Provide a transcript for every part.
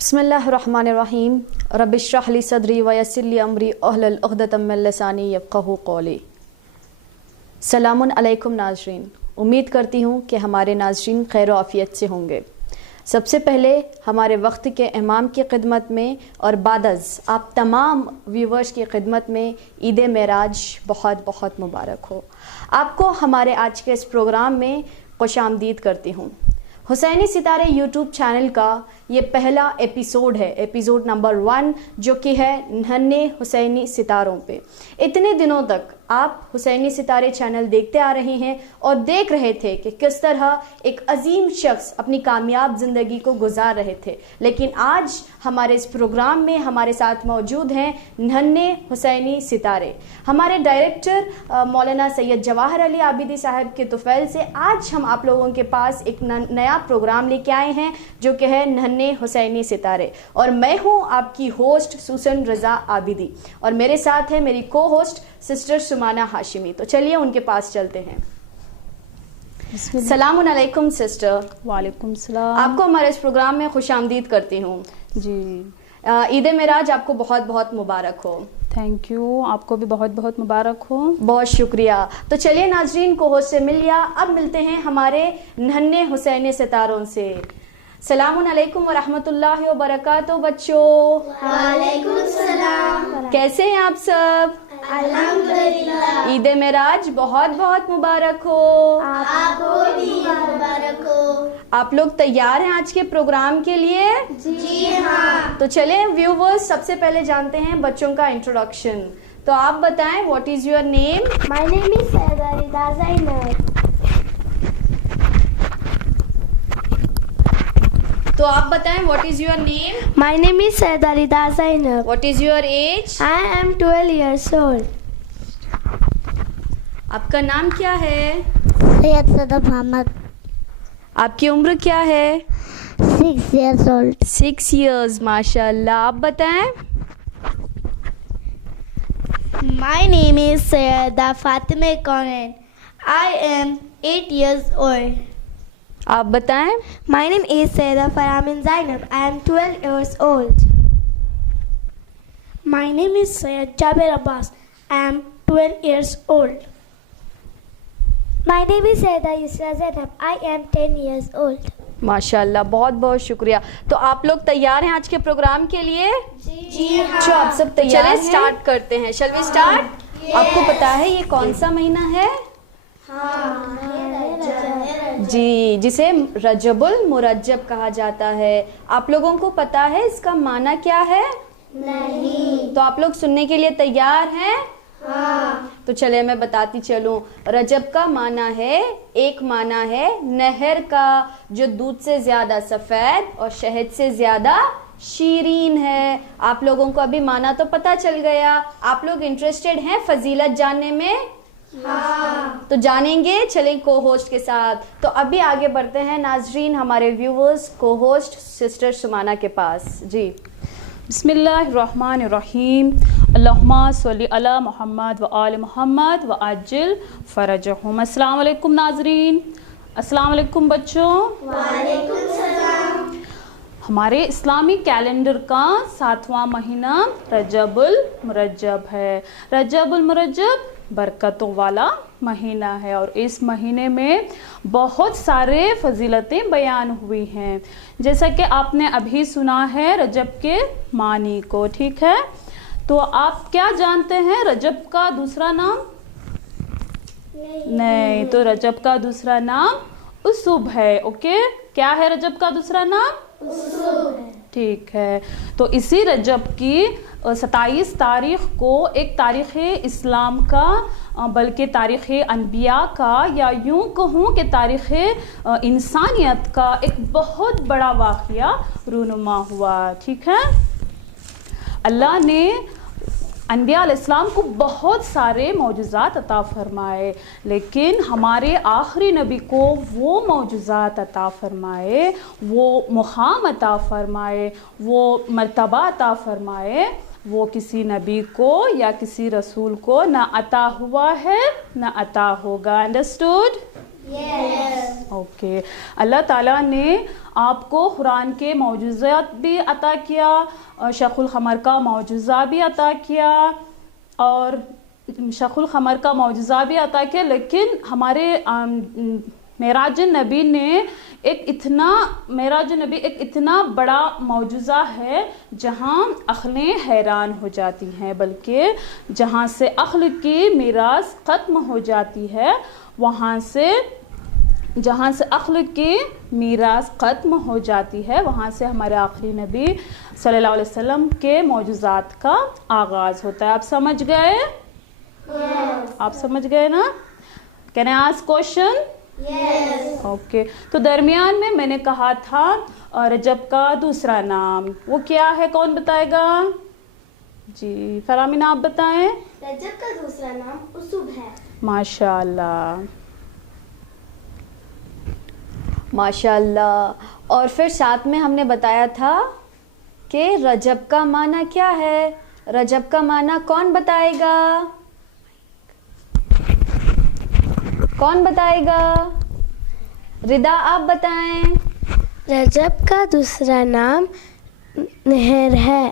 بسم اللہ الرحمن الرحیم رب اشرح لی صدری ویسر لی امری واحلل عقدۃ من لسانی یفقہوا قولی۔ سلام علیکم ناظرین، امید کرتی ہوں کہ ہمارے ناظرین خیر و عافیت سے ہوں گے۔ سب سے پہلے ہمارے وقت کے امام کی خدمت میں اور بعد از آپ تمام ویورز کی خدمت میں عید معراج بہت بہت مبارک ہو۔ آپ کو ہمارے آج کے اس پروگرام میں خوش آمدید کرتی ہوں۔ حسینی ستارے یوٹیوب چینل کا یہ پہلا ایپیسوڈ ہے، ایپیسوڈ نمبر 1، جو کہ ہے ننھے حسینی ستاروں پہ۔ اتنے دنوں تک آپ حسینی ستارے چینل دیکھتے آ رہے ہیں اور دیکھ رہے تھے کہ کس طرح ایک عظیم شخص اپنی کامیاب زندگی کو گزار رہے تھے، لیکن آج ہمارے اس پروگرام میں ہمارے ساتھ موجود ہیں ننھے حسینی ستارے۔ ہمارے ڈائریکٹر مولانا سید جواہر علی عابدی صاحب کے توفیل سے آج ہم آپ لوگوں کے پاس ایک نیا پروگرام لے کے آئے ہیں، جو کہ ہے ننھے حسینی ستارے، اور میں ہوں آپ کی ہوسٹ سوسن رضا عابدی، اور میرے ساتھ ہے میری کو ہوسٹ سسٹر سمانہ ہاشمی۔ تو چلیے ان کے پاس چلتے ہیں۔ السلام علیکم سسٹر۔ وعلیکم السلام۔ آپ کو ہمارے اس پروگرام میں خوش آمدید کرتی ہوں۔ جی، عید معراج آپ کو بہت بہت مبارک ہو۔ تھینک یو، آپ کو بھی بہت بہت مبارک ہو۔ بہت شکریہ۔ تو چلیے ناظرین، کو ہوسٹ سے مل لیا، اب ملتے ہیں ہمارے ننھے حسینی ستاروں سے۔ السلام علیکم ورحمۃ اللہ وبرکاتہ بچوں۔ وعلیکم السلام۔ کیسے ہیں آپ سب؟ الحمدللہ۔ عید معراج بہت بہت مبارک ہو۔ آپ کو بھی مبارک ہو۔ آپ لوگ تیار ہیں آج کے پروگرام کے لیے؟ جی ہاں۔ تو چلیں ویورز، سب سے پہلے جانتے ہیں بچوں کا انٹروڈکشن۔ تو آپ بتائیں، what is your name? My name is Saida Rida Zainab. تو آپ بتائیں، what is your name? My name is Saida Rida Zainab. What is your age? I am 12 years old. آپ کا نام کیا ہے؟ سید صدف محمد. آپ کی عمر کیا ہے؟ 6 years old. 6 years، ماشاء اللہ۔ آپ بتائیں۔ My name is Sayyida Fatima Conan. I am 8 years old. آپ بتائیں۔ My name is Sayyida Faramin Zainab. I am 12 years old. My name is Sayyid Jabir Abbas. I am 12 years old. My name is Sayyida Yusra Zainab. I am 10 years old. ماشاء اللہ، بہت بہت شکریہ۔ تو آپ لوگ تیار ہیں آج کے پروگرام کے لیے؟ جی جو آپ سب تیار ہیں، اسٹارٹ کرتے ہیں۔ شل وی اسٹارٹ؟ آپ کو پتا ہے یہ کون سا مہینہ ہے؟ جی، جسے رجب المرجب کہا جاتا ہے۔ آپ لوگوں کو پتا ہے اس کا معنی کیا ہے؟ نہیں۔ تو آپ لوگ سننے کے لیے تیار ہیں؟ ہاں۔ تو چلے میں بتاتی چلوں۔ رجب کا معنی ہے، ایک معنی ہے نہر کا، جو دودھ سے زیادہ سفید اور شہد سے زیادہ شیرین ہے۔ آپ لوگوں کو ابھی معنی تو پتہ چل گیا۔ آپ لوگ انٹرسٹڈ ہیں فضیلت جاننے میں؟ ہاں۔ تو جانیں گے، چلیں کو ہوسٹ کے ساتھ۔ تو ابھی آگے بڑھتے ہیں ناظرین، ہمارے ویورز، کو ہوسٹ سسٹر سمانہ کے پاس۔ جی، بسم اللہ الرحمن الرحیم۔ اللہم صلی علی محمد و آل محمد و عجل فرجہم۔ السلام علیکم ناظرین، السلام علیکم بچوں۔ وعلیکم السلام۔ ہمارے اسلامی کیلنڈر کا 7واں مہینہ رجب المرجب ہے۔ رجب المرجب برکتوں والا مہینہ ہے، اور اس مہینے میں بہت سارے فضیلتیں بیان ہوئی ہیں، جیسا کہ آپ نے ابھی سنا ہے رجب کے معنی کو، ٹھیک ہے؟ تو آپ کیا جانتے ہیں رجب کا دوسرا نام؟ نہیں، تو رجب کا دوسرا نام اسب ہے۔ اوکے، کیا ہے رجب کا دوسرا نام؟ ٹھیک ہے۔ تو اسی رجب کی 27 تاریخ کو ایک تاریخ اسلام کا، بلکہ تاریخ انبیاء کا، یا یوں کہوں کہ تاریخ انسانیت کا ایک بہت بڑا واقعہ رونما ہوا، ٹھیک ہے؟ اللہ نے انبیاء علیہ السلام کو بہت سارے معجزات عطا فرمائے، لیکن ہمارے آخری نبی کو وہ معجزات عطا فرمائے، وہ مقام عطا فرمائے، وہ مرتبہ عطا فرمائے، وہ کسی نبی کو یا کسی رسول کو نہ عطا ہوا ہے نہ عطا ہوگا۔ انڈرسٹوڈ؟ Yes. اوکے۔ اللہ تعالیٰ نے آپ کو قرآن کے معجزات بھی عطا کیا، شق القمر کا معجزہ بھی عطا کیا، اور شق القمر کا معجزہ بھی عطا کیا، لیکن ہمارے معراج نبی ایک اتنا بڑا معجزہ ہے جہاں عقلیں حیران ہو جاتی ہیں، بلکہ جہاں سے عقل کی میراث ختم ہو جاتی ہے، جہاں سے عقل کی میراث ختم ہو جاتی ہے، وہاں سے ہمارے آخری نبی صلی اللہ علیہ وسلم کے معجزات کا آغاز ہوتا ہے۔ آپ سمجھ گئے؟ آپ سمجھ گئے نا؟ Can I ask question? Yes. Okay, تو درمیان میں نے کہا تھا رجب کا دوسرا نام وہ کیا ہے؟ کون بتائے گا؟ جی فرامین آپ بتائیں۔ رجب کا دوسرا نام اسب ہے۔ ماشاء اللہ، ماشاء اللہ۔ اور پھر ساتھ میں ہم نے بتایا تھا کہ رجب کا معنی کیا ہے؟ رجب کا معنی کون بتائے گا؟ کون بتائے گا؟ ردا آپ بتائیں۔ رجب کا دوسرا نام نہر ہے۔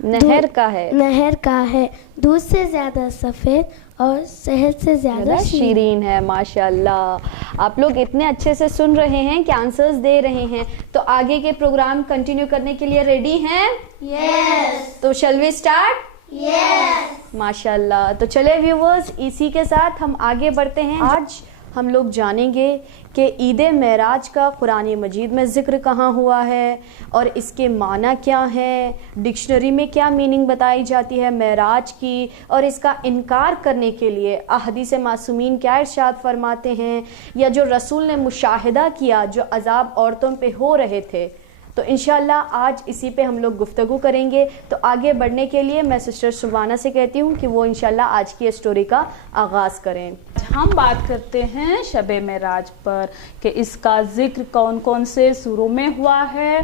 نہر کا ہے؟ نہر کا ہے، دودھ سے زیادہ سفید اور شہد سے زیادہ شیرین ہے۔ ماشاء اللہ، آپ لوگ اتنے اچھے سے سن رہے ہیں کہ آنسرز دے رہے ہیں، تو آگے کے پروگرام کنٹینیو کرنے کے لیے ریڈی ہیں؟ یس۔ تو شیل وی اسٹارٹ؟ یس۔ ماشاء اللہ، تو چلے ویورز اسی کے ساتھ ہم آگے بڑھتے ہیں۔ آج ہم لوگ جانیں گے کہ عید معراج کا قرآن مجید میں ذکر کہاں ہوا ہے اور اس کے معنی کیا ہے، ڈکشنری میں کیا میننگ بتائی جاتی ہے معراج کی، اور اس کا انکار کرنے کے لیے احادیث معصومین کیا ارشاد فرماتے ہیں، یا جو رسول نے مشاہدہ کیا جو عذاب عورتوں پہ ہو رہے تھے۔ تو انشاءاللہ آج اسی پہ ہم لوگ گفتگو کریں گے۔ تو آگے بڑھنے کے لیے میں سسٹر سبحانہ سے کہتی ہوں کہ وہ انشاءاللہ آج کی اسٹوری کا آغاز کریں۔ ہم بات کرتے ہیں شب معراج پر کہ اس کا ذکر کون کون سے سوروں میں ہوا ہے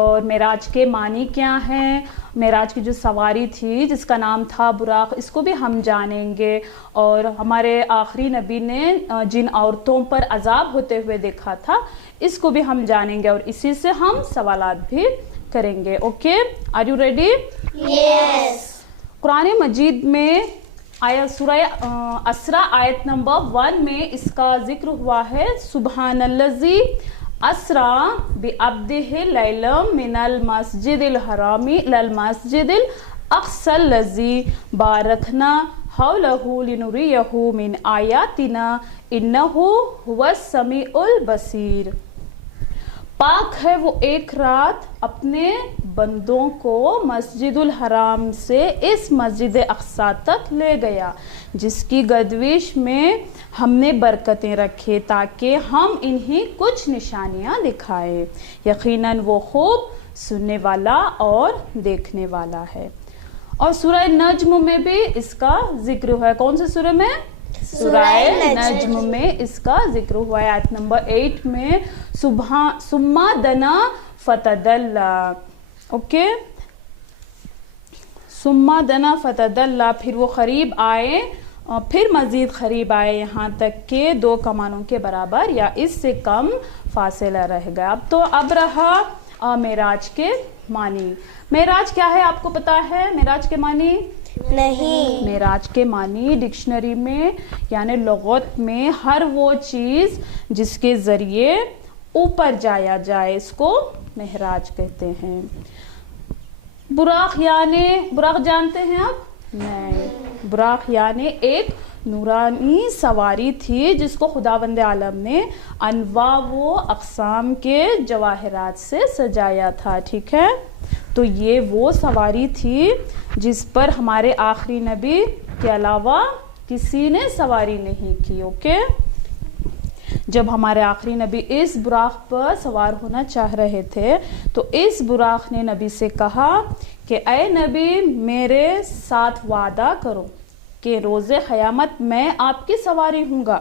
اور معراج کے معنی کیا ہیں۔ معراج کی جو سواری تھی جس کا نام تھا براق، اس کو بھی ہم جانیں گے، اور ہمارے آخری نبی نے جن عورتوں پر عذاب ہوتے ہوئے دیکھا تھا اس کو بھی ہم جانیں گے، اور اسی سے ہم سوالات بھی کریں گے۔ Okay, are you ready? Yes. Quran Majeed میں سورہ اسرا آیت نمبر 1 میں اس کا ذکر ہوا ہے، سبحان الذی اسرا بعبدہ لیلا من المسجد الحرام الی المسجد الاقصی الذی بارکنا حولہ لنریہ من آیاتنا انہ هو السمیع البصیر۔ پاک ہے وہ ایک رات اپنے بندوں کو مسجد الحرام سے اس مسجد اقصی تک لے گیا جس کی گردش میں ہم نے برکتیں رکھے تاکہ ہم انہیں کچھ نشانیاں دکھائیں، یقیناً وہ خوب سننے والا اور دیکھنے والا ہے۔ اور سورہ نجم میں بھی اس کا ذکر ہوا ہے۔ کون سے سورہ میں؟ سورہ نجم میں اس کا ذکر ہوا ہے، آیت نمبر 8 میں، ثم دنا فتدلی۔ اوکے، ثم دنا فتدلی، پھر وہ قریب آئے، پھر مزید قریب آئے یہاں تک کہ 2 کمانوں کے برابر یا اس سے کم فاصلہ رہ گیا۔ اب رہا معراج کے معنی۔ معراج کیا ہے آپ کو پتا ہے؟ معراج کے معنی نہیں۔ معراج کے معنی ڈکشنری میں یعنی لغت میں ہر وہ چیز جس کے ذریعے اوپر جایا جائے اس کو معراج کہتے ہیں۔ براق یعنی، براق جانتے ہیں آپ؟ نہیں، براق یعنی ایک نورانی سواری تھی جس کو خداوند عالم نے انواع و اقسام کے جواہرات سے سجایا تھا، ٹھیک ہے؟ تو یہ وہ سواری تھی جس پر ہمارے آخری نبی کے علاوہ کسی نے سواری نہیں کی۔ اوکے، جب ہمارے آخری نبی اس براق پر سوار ہونا چاہ رہے تھے تو اس براق نے نبی سے کہا کہ اے نبی میرے ساتھ وعدہ کرو کہ روز قیامت میں آپ کی سواری ہوں گا،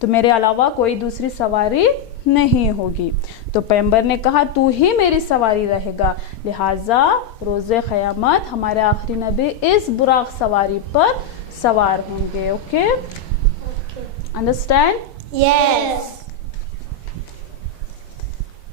تو میرے علاوہ کوئی دوسری سواری نہیں ہوگی۔ تو پیغمبر نے کہا تو ہی میری سواری رہے گا، لہٰذا روز قیامت ہمارے آخری نبی اس براق سواری پر سوار ہوں گے۔ Okay, understand? یس۔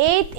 8th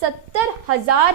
70,000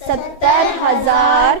70,000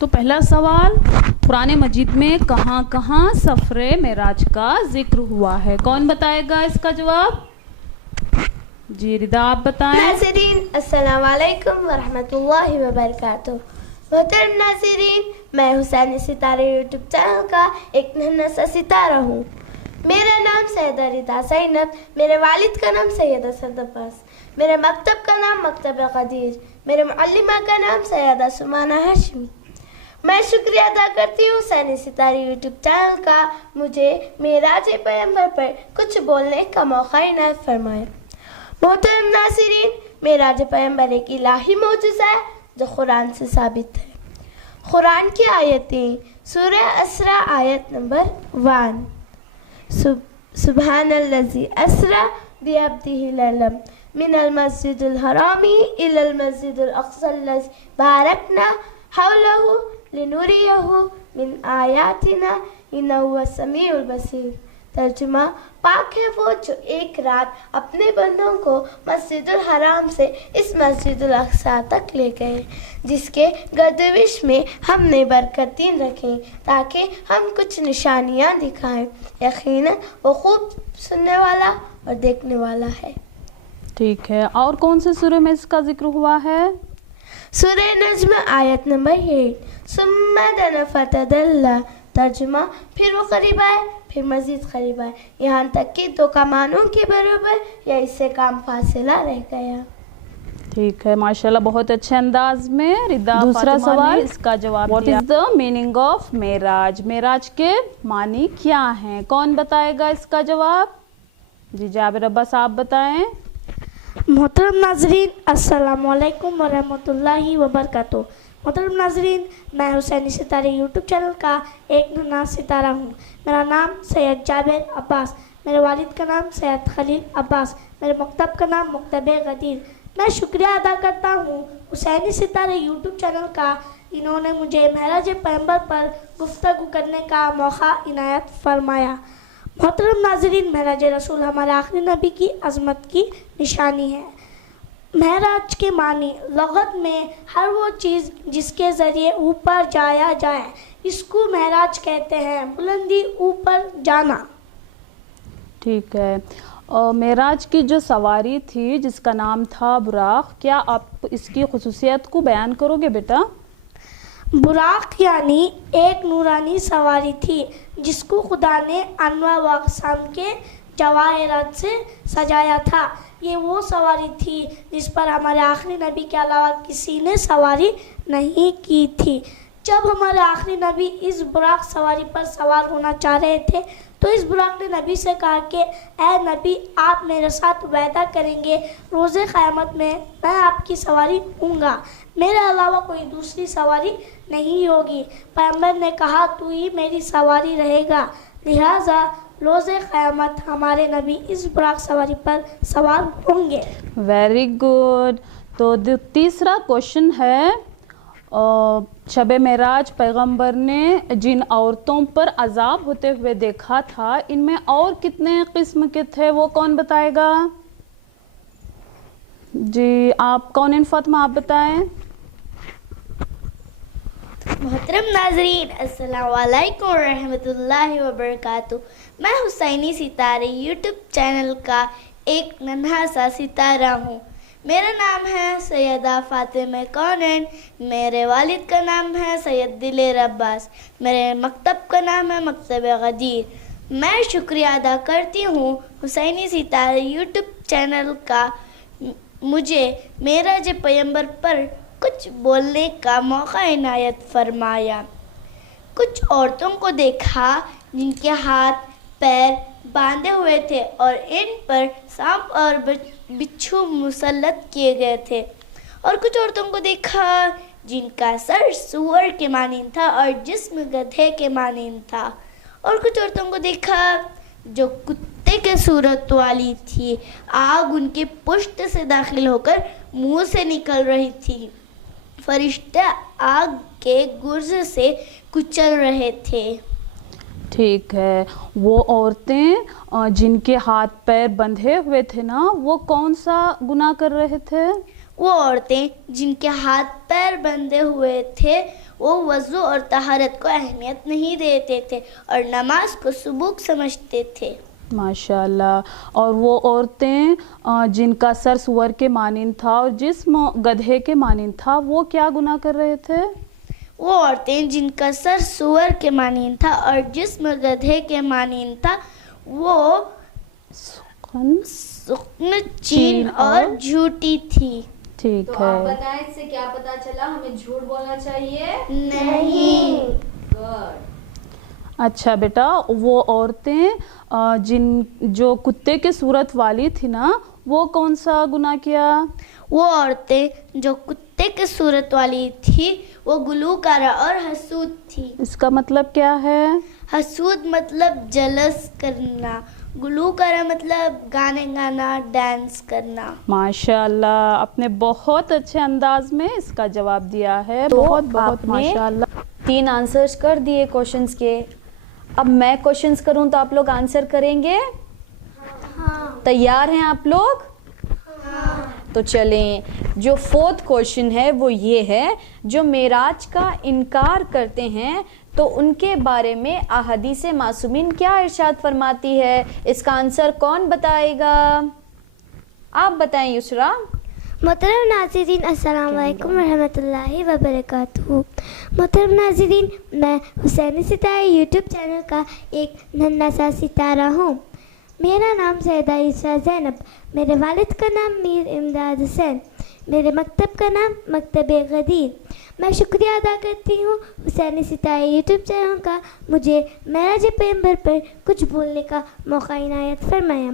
تو پہلا سوال، قرآن مجید میں کہاں کہاں سفر معراج کا ذکر ہوا ہے؟ کون بتائے گا اس کا جواب؟ جی ردا آپ بتائیں۔ ناظرین السلام علیکم ورحمۃ اللہ وبرکاتہ۔ محترم ناظرین، میں حسین ستارہ یوٹیوب چینل کا ایک ننھا سا ستارہ ہوں۔ میرا نام سیدہ ردا زینب، میرے والد کا نام سید اسد عباس، میرے مکتب کا نام مکتب قدیر، میرے معلمہ کا نام سیدہ سمانہ ہاشمی۔ میں شکریہ ادا کرتی ہوں حسین ستارہ یوٹیوب چینل کا مجھے معراج پیغمبر پر کچھ بولنے کا موقع عنایت فرمایا۔ محترم ناظرین، معراج پیغمبر ایک الہی معجزہ ہے جو قرآن سے ثابت ہے۔ قرآن کی آیتیں، سورہ اسراء آیت نمبر 1، سبحان الذی اسریٰ بعبدہ لیلا من المسجد الحرام الی المسجد الاقصی الذی بارکنا حولہ لنریہ من آیاتنا انہ هو السمیع البصیر۔ ترجمہ، پاک ہے وہ جو ایک رات اپنے بندوں کو مسجد الحرام سے اس مسجد الاقصی تک لے گئے، جس کے گردش میں ہم نے برکتیں رکھیں تاکہ ہم کچھ نشانیاں دکھائیں۔ یقیناً وہ خوب سننے والا اور دیکھنے والا ہے۔ ٹھیک ہے، اور کون سے سورہ میں اس کا ذکر ہوا ہے؟ سورہ نجم آیت نمبر 8، ثم دنا فتدلی۔ ترجمہ، پھر وہ قریب آئے، پھر مزید قریب آئے، یہاں تک کہ 2 کمانوں کے برابر یا اس سے کم فاصلہ رہ گیا۔ ٹھیک ہے، ماشاءاللہ بہت اچھے انداز میں ردا دوسرا سوال اس کا جواب دیا۔ What is the meaning of معراج؟ معراج کے معنی کیا ہیں؟ کون بتائے گا اس کا جواب؟ جی جابر عباس آپ بتائیں۔ محترم ناظرین السلام علیکم ورحمۃ اللہ وبرکاتہ۔ محترم ناظرین، میں حسین ستارہ یوٹیوب چینل کا ایک ننھا ستارہ ہوں۔ میرا نام سید جابر عباس، میرے والد کا نام سید خلیل عباس، میرے مکتب کا نام مکتب قدیر۔ میں شکریہ ادا کرتا ہوں حسین ستارہ یوٹیوب چینل کا، انہوں نے مجھے معراج پیغمبر پر گفتگو کرنے کا موقع عنایت فرمایا۔ محترم ناظرین، معراج رسول ہمارے آخری نبی کی عظمت کی نشانی ہے۔ معراج کے معنی لغت میں ہر وہ چیز جس کے ذریعے اوپر جایا جائے، اس کو معراج کہتے ہیں، بلندی، اوپر جانا۔ ٹھیک ہے، معراج کی جو سواری تھی جس کا نام تھا براق، کیا آپ اس کی خصوصیت کو بیان کرو گے بیٹا؟ براق یعنی ایک نورانی سواری تھی جس کو خدا نے انواع و اقسام کے جواہرات سے سجایا تھا۔ یہ وہ سواری تھی جس پر ہمارے آخری نبی کے علاوہ کسی نے سواری نہیں کی تھی۔ جب ہمارے آخری نبی اس براق سواری پر سوار ہونا چاہ رہے تھے تو اس براق نے نبی سے کہا کہ اے نبی، آپ میرے ساتھ وعدہ کریں گے روز قیامت میں آپ کی سواری ہوں گا، میرے علاوہ کوئی دوسری سواری نہیں ہوگی۔ پیغمبر نے کہا تو ہی میری سواری رہے گا، لہٰذا روز قیامت ہمارے نبی اس براق سواری پر سوار ہوں گے۔ Very good. تو تیسرا کوشچن ہے، شب معراج پیغمبر نے جن عورتوں پر عذاب ہوتے ہوئے دیکھا تھا، ان میں اور کتنے قسم کے تھے، وہ کون بتائے گا؟ جی آپ کون فاطمہ آپ بتائیں۔ محترم ناظرین السلام علیکم ورحمۃ اللہ وبرکاتہ۔ میں حسینی ستارہ یوٹیوب چینل کا ایک ننھا سا ستارہ ہوں۔ میرا نام ہے سیدہ فاطمہ کونین، میرے والد کا نام ہے سید دلیر عباس، میرے مکتب کا نام ہے مکتب قدیر۔ میں شکریہ ادا کرتی ہوں حسینی ستارہ یوٹیوب چینل کا مجھے معراج پیغمبر پر کچھ بولنے کا موقع عنایت فرمایا۔ کچھ عورتوں کو دیکھا جن کے ہاتھ پیر باندھے ہوئے تھے اور ان پر سانپ اور بچھو مسلط کیے گئے تھے، اور کچھ عورتوں کو دیکھا جن کا سر سور کے مانند تھا اور جسم گدھے کے مانند تھا، اور کچھ عورتوں کو دیکھا جو کتے کے صورت والی تھی، آگ ان کے پشت سے داخل ہو کر منہ سے نکل رہی تھی، فرشتے آگ کے گرز سے کچل رہے تھے۔ ٹھیک ہے، وہ عورتیں جن کے ہاتھ پیر بندھے ہوئے تھے نا، وہ کون سا گناہ کر رہے تھے؟ وہ عورتیں جن کے ہاتھ پیر بندھے ہوئے تھے وہ وضو اور طہارت کو اہمیت نہیں دیتے تھے اور نماز کو سبوک سمجھتے تھے۔ ماشاء اللہ۔ اور وہ عورتیں جن کا سر سور کے مانند تھا اور جسم گدھے کے مانند تھا، وہ کیا گناہ کر رہے تھے؟ وہ عورتیں جن کا سر سور کے مانند تھا اور جسم گدھے کے مانند تھا، وہ سخن، چین اور جھوٹی تھی۔ ٹھیک تو آپ ہے۔ بتائیں اس سے کیا پتا چلا؟ ہمیں جھوٹ بولنا چاہیے نہیں۔ گڈ۔ اچھا بیٹا، وہ عورتیں جو کتے کے صورت والی تھی نا، وہ کون سا گناہ کیا؟ وہ عورتیں جو کتے کی صورت والی تھی وہ گلوکارہ اور حسود تھی۔ اس کا مطلب کیا ہے؟ حسود مطلب جلس کرنا، گلوکارہ مطلب گانے گانا، ڈانس کرنا۔ ماشاء اللہ، آپ نے بہت اچھے انداز میں اس کا جواب دیا ہے۔ تو بہت بہت آپ نے ماشاء اللہ۔ 3 آنسرز کر دیے کوشچنس کے۔ اب میں کوشچنس کروں تو آپ لوگ آنسر کریں گے؟ تیار ہیں آپ لوگ؟ تو چلیں، جو 4تھ کوشچن ہے وہ یہ ہے، جو معراج کا انکار کرتے ہیں تو ان کے بارے میں احادیث معصومین کیا ارشاد فرماتی ہے؟ اس کا آنسر کون بتائے گا؟ آپ بتائیں یسرا۔ محترم ناظرین، السلام علیکم ورحمۃ اللہ وبرکاتہ۔ محترم ناظرین، میں حسینی ستارہ یوٹیوب چینل کا ایک ننھا سا ستارہ ہوں۔ میرا نام سیدہ عیسیٰ زینب، میرے والد کا نام میر امداد حسین، میرے مکتب کا نام مکتب غدیر۔ میں شکریہ ادا کرتی ہوں حسینی ستارہ یوٹیوب چینل کا، مجھے معراج پیغمبر پر کچھ بولنے کا موقع عنایت فرمایا۔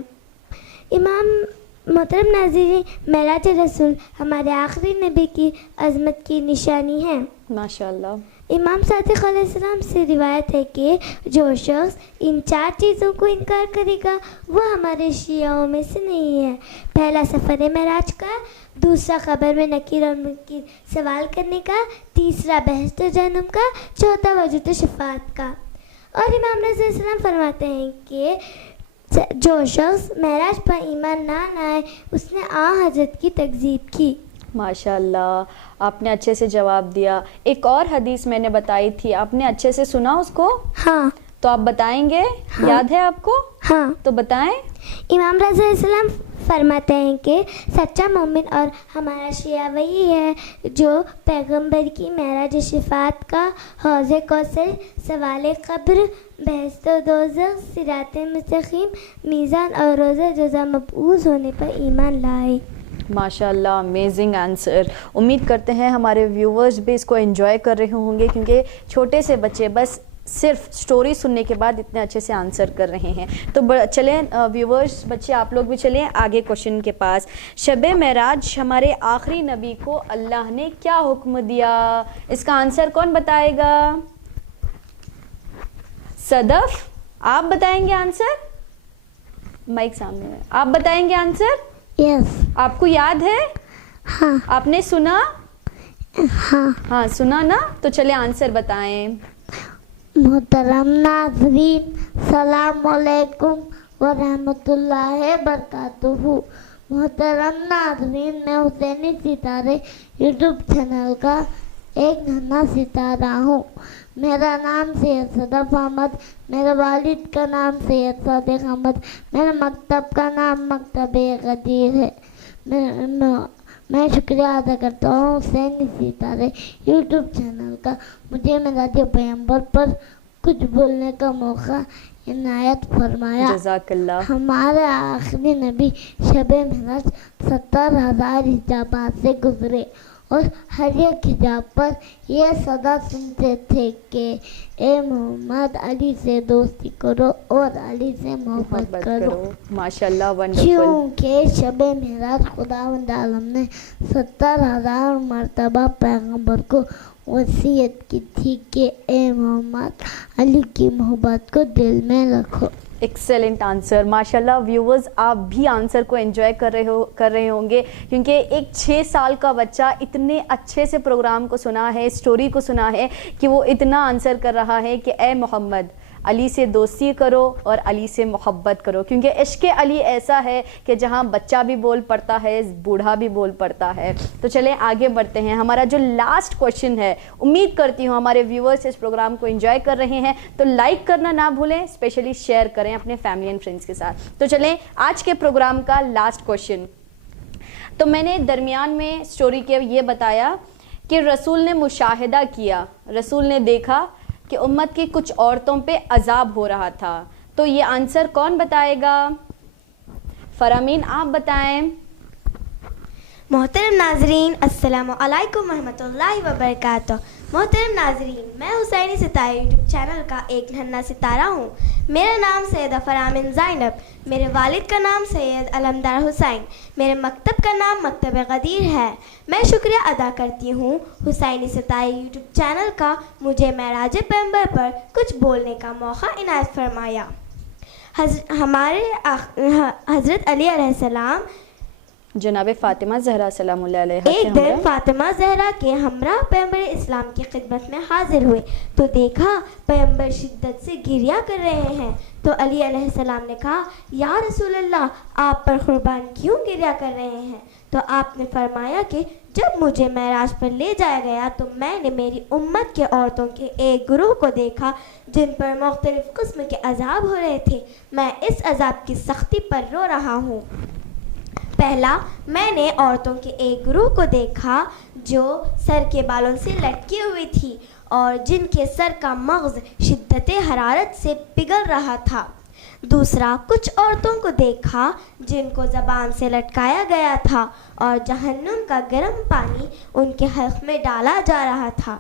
محترم ناظرین، معراج رسول ہمارے آخری نبی کی عظمت کی نشانی ہے۔ ماشاءاللہ۔ امام صادق علیہ السلام سے روایت ہے کہ جو شخص ان 4 چیزوں کو انکار کرے گا وہ ہمارے شیعوں میں سے نہیں ہے۔ پہلا سفر معراج کا، دوسرا قبر میں نکیر اور منکر سوال کرنے کا، تیسرا بہشت و جہنم کا، چوتھا وجود و شفاعت کا۔ اور امام رضی اللہ علیہ وسلم فرماتے ہیں کہ جو شخص معراج پر ایمان نہ لائے اس نے آن حضرت کی تکذیب کی۔ ماشاء اللہ، آپ نے اچھے سے جواب دیا۔ ایک اور حدیث میں نے بتائی تھی، آپ نے اچھے سے سنا اس کو؟ ہاں۔ تو آپ بتائیں گے؟ ہاں۔ یاد ہے آپ کو؟ ہاں۔ تو بتائیں۔ امام رضی اللہ علیہ وسلم فرماتے ہیں کہ سچا مومن اور ہمارا شیعہ وہی ہے جو پیغمبر کی معراج شفاعت کا، حوض کوثر، سوال قبر، بہشت و دوزخ، صراط مستقیم، میزان اور روزہ جزا مبعوث ہونے پر ایمان لائے۔ ماشاء اللہ، امیزنگ آنسر۔ امید کرتے ہیں ہمارے ویورز بھی اس کو انجوائے کر رہے ہوں گے، کیونکہ چھوٹے سے بچے بس صرف سٹوری سننے کے بعد اتنے اچھے سے آنسر کر رہے ہیں۔ تو چلیں ویورز، بچے آپ لوگ بھی چلیں آگے کوشچن کے پاس۔ شب معراج ہمارے آخری نبی کو اللہ نے کیا حکم دیا؟ اس کا آنسر کون بتائے گا؟ صدف، آپ بتائیں گے آنسر؟ مائک سامنے ہے، آپ بتائیں گے آنسر؟ یس۔ آپ کو یاد ہے؟ ہاں۔ آپ نے سنا؟ ہاں۔ ہاں سنا نا؟ تو چلیں آنسر بتائیں۔ محترم ناظرین، السلام علیکم ورحمۃ اللہ وبرکاتہ۔ محترم ناظرین، میں حسینی ستارے یوٹیوب چینل کا ایک ننھا ستارہ ہوں۔ میرا نام سید صدف احمد، میرے والد کا نام سید صادق احمد، میرے مکتب کا نام مکتب غدیر ہے۔ میں شکریہ ادا کرتا ہوں حسینی ستارے یوٹیوب چینل کا، مجھے معراج پیغمبر پر کچھ بولنے کا موقع عنایت فرمایا۔ جزاک اللہ۔ ہمارے آخری نبی شب معراج 70,000 حجابات سے گزرے اور ہر ایک حجاب پر یہ صدا سنتے تھے کہ اے محمد، علی سے دوستی کرو اور علی سے محبت کرو۔ ماشاءاللہ، ونڈرفل۔ کیونکہ شب معراج خداوند عالم نے 70,000 مرتبہ پیغمبر کو وصیت کی تھی کہ اے محمد، علی کی محبت کو دل میں رکھو۔ ایکسلنٹ آنسر، ماشاءاللہ۔ ویورز، آپ بھی آنسر کو انجوائے کر رہے ہوں گے، کیونکہ ایک 6 سال کا بچہ اتنے اچھے سے پروگرام کو سنا ہے، اسٹوری کو سنا ہے کہ وہ اتنا آنسر کر رہا ہے کہ اے محمد، علی سے دوستی کرو اور علی سے محبت کرو, کیونکہ عشق علی ایسا ہے کہ جہاں بچہ بھی بول پڑتا ہے, بوڑھا بھی بول پڑتا ہے. تو چلیں آگے بڑھتے ہیں. ہمارا جو لاسٹ کویشچن ہے, امید کرتی ہوں ہمارے ویورز اس پروگرام کو انجوائے کر رہے ہیں, تو لائک کرنا نہ بھولیں, اسپیشلی شیئر کریں اپنے فیملی اینڈ فرینڈس کے ساتھ. تو چلیں آج کے پروگرام کا لاسٹ کویشچن. تو میں نے درمیان میں سٹوری کے یہ بتایا کہ رسول نے مشاہدہ کیا, رسول نے دیکھا کہ امت کی کچھ عورتوں پہ عذاب ہو رہا تھا. تو یہ آنسر کون بتائے گا؟ فرامین آپ بتائیں. محترم ناظرین السلام علیکم ورحمۃ اللہ وبرکاتہ. محترم ناظرین, میں حسینی ستارہ یوٹیوب چینل کا ایک ننھا ستارہ ہوں. میرا نام سیدہ فرامین زینب, میرے والد کا نام سید علمدار حسین, میرے مکتب کا نام مکتب غدیر ہے. میں شکریہ ادا کرتی ہوں حسینی ستارہ یوٹیوب چینل کا مجھے معراج پیغمبر پر کچھ بولنے کا موقع عنایت فرمایا. ہمارے حضرت علی علیہ السلام جناب فاطمہ زہرا سلام اللہ علیہا ایک دن فاطمہ زہرا کے ہمراہ پیغمبر اسلام کی خدمت میں حاضر ہوئے تو دیکھا پیغمبر شدت سے گریہ کر رہے ہیں. تو علی علیہ السلام نے کہا, یا رسول اللہ, آپ پر قربان کیوں گریہ کر رہے ہیں؟ تو آپ نے فرمایا کہ جب مجھے معراج پر لے جایا گیا تو میں نے میری امت کے عورتوں کے ایک گروہ کو دیکھا جن پر مختلف قسم کے عذاب ہو رہے تھے. میں اس عذاب کی سختی پر رو رہا ہوں. پہلا, میں نے عورتوں کے ایک گروہ کو دیکھا جو سر کے بالوں سے لٹکی ہوئی تھی اور جن کے سر کا مغز شدت حرارت سے پگھل رہا تھا. دوسرا, کچھ عورتوں کو دیکھا جن کو زبان سے لٹکایا گیا تھا اور جہنم کا گرم پانی ان کے حلق میں ڈالا جا رہا تھا.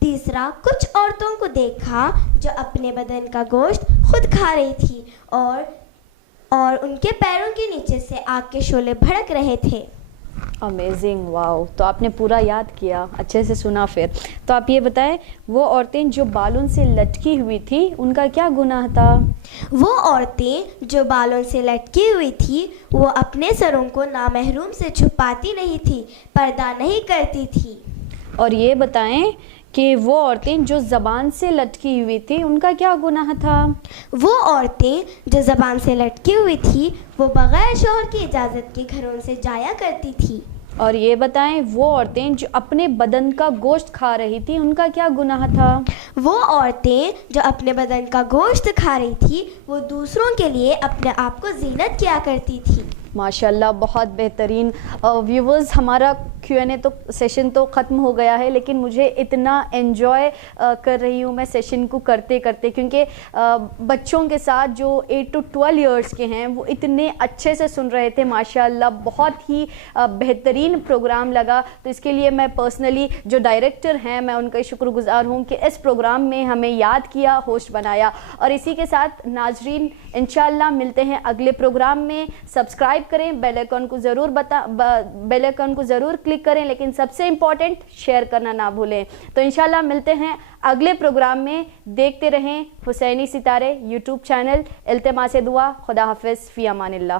تیسرا, کچھ عورتوں کو دیکھا جو اپنے بدن کا گوشت خود کھا رہی تھی اور ان کے پیروں کے نیچے سے آگ کے شعلے بھڑک رہے تھے. امیزنگ, واو. تو آپ نے پورا یاد کیا, اچھے سے سنا. پھر تو آپ یہ بتائیں, وہ عورتیں جو بالوں سے لٹکی ہوئی تھی ان کا کیا گناہ تھا؟ وہ عورتیں جو بالوں سے لٹکی ہوئی تھی وہ اپنے سروں کو نامحروم سے چھپاتی نہیں تھی, پردہ نہیں کرتی تھی. اور یہ بتائیں کہ وہ عورتیں جو زبان سے لٹکی ہوئی تھی ان کا کیا گناہ تھا؟ وہ عورتیں جو زبان سے لٹکی ہوئی تھی وہ بغیر شوہر کی اجازت کے گھروں سے جایا کرتی تھی. اور یہ بتائیں, وہ عورتیں جو اپنے بدن کا گوشت کھا رہی تھی ان کا کیا گناہ تھا؟ وہ عورتیں جو اپنے بدن کا گوشت کھا رہی تھی وہ دوسروں کے لیے اپنے آپ کو زینت کیا کرتی تھی. ماشاءاللہ, بہت بہترین. ویورز, ہمارا Q&A تو سیشن تو ختم ہو گیا ہے, لیکن مجھے اتنا انجوائے کر رہی ہوں میں سیشن کو کرتے کرتے, کیونکہ بچوں کے ساتھ جو 8 to 12 ایئرس کے ہیں وہ اتنے اچھے سے سن رہے تھے. ماشاءاللہ, بہت ہی بہترین پروگرام لگا. تو اس کے لیے میں پرسنلی جو ڈائریکٹر ہیں میں ان کا شکر گزار ہوں کہ اس پروگرام میں ہمیں یاد کیا, ہوسٹ بنایا. اور اسی کے ساتھ ناظرین, انشاءاللہ ملتے ہیں اگلے پروگرام میں. سبسکرائب کریں, بیل آئیکن کو ضرور کلک کریں, لیکن سب سے امپورٹنٹ شیئر کرنا نہ بھولیں. تو انشاءاللہ ملتے ہیں اگلے پروگرام میں. دیکھتے رہیں حسینی ستارے یوٹیوب چینل. التماس دعا, خدا حافظ, فی امان اللہ.